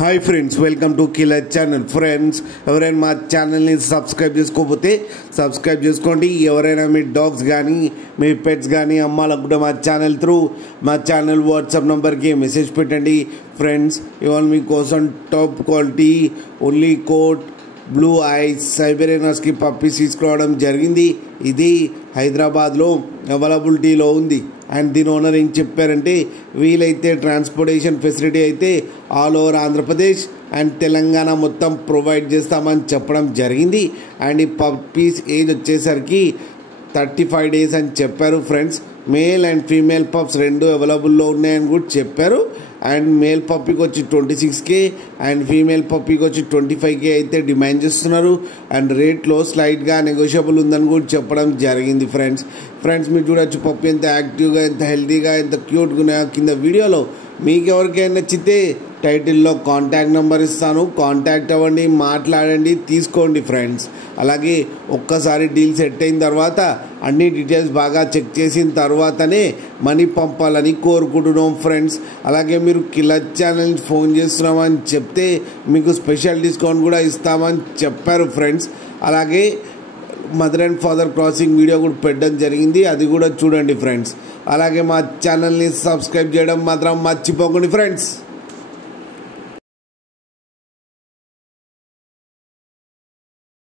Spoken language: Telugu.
Hi friends, welcome to killer channel. Friends, ఎవరైనా మా ఛానల్ని సబ్స్క్రైబ్ చేసుకోకపోతే సబ్స్క్రైబ్ చేసుకోండి. ఎవరైనా మీ డాగ్స్ కానీ మీ పెట్స్ కానీ అమ్మాలకు కూడా మా ఛానల్ వాట్సాప్ నెంబర్కి మెసేజ్ పెట్టండి. ఫ్రెండ్స్, ఇవాళ మీకోసం top quality only coat blue eyes Siberian husky puppies తీసుకురావడం జరిగింది. ఇది హైదరాబాద్లో అవైలబిలిటీలో ఉంది. అండ్ దీని ఓనర్ ఏం చెప్పారంటే, వీలైతే ట్రాన్స్పోర్టేషన్ ఫెసిలిటీ అయితే all over Andhra Pradesh and Telangana మొత్తం ప్రొవైడ్ చేస్తామని చెప్పడం జరిగింది. అండ్ ఈ పప్పీస్ ఏజ్ వచ్చేసరికి 35 days అని చెప్పారు. Friends, male and female pups రెండు అవైలబుల్లో ఉన్నాయని కూడా చెప్పారు. అండ్ మేల్ పప్పీకి వచ్చి 26K అండ్ ఫీమేల్ పప్పీకి వచ్చి 25K అయితే డిమాండ్ చేస్తున్నారు. అండ్ రేట్లో స్లైట్గా నెగోషియబుల్ ఉందని కూడా చెప్పడం జరిగింది. ఫ్రెండ్స్ మీరు చూడొచ్చు పప్పీ ఎంత యాక్టివ్గా, ఎంత హెల్తీగా, ఎంత క్యూట్గా ఉన్నాయో కింద వీడియోలో. మీకు ఎవరికైనా నచ్చితే టైటిల్లో కాంటాక్ట్ నెంబర్ ఇస్తాను, కాంటాక్ట్ అవ్వండి, మాట్లాడండి, తీసుకోండి. ఫ్రెండ్స్, అలాగే ఒక్కసారి డీల్ సెట్ అయిన తర్వాత అన్ని డీటెయిల్స్ బాగా చెక్ చేసిన తర్వాతనే మనీ పంపాలని కోరుకుంటున్నాం. ఫ్రెండ్స్, అలాగే మీరు కిలర్ ఛానల్ ఫోన్ చేస్తున్నామని చెప్తే మీకు స్పెషల్ డిస్కౌంట్ కూడా ఇస్తామని చెప్పారు. ఫ్రెండ్స్, అలాగే mother and father crossing video కూడా పెట్టడం జరిగింది, అది కూడా చూడండి. ఫ్రెండ్స్, అలాగే మా ఛానల్ని సబ్స్క్రైబ్ చేయడం మాత్రం మర్చిపోకండి. ఫ్రెండ్స్.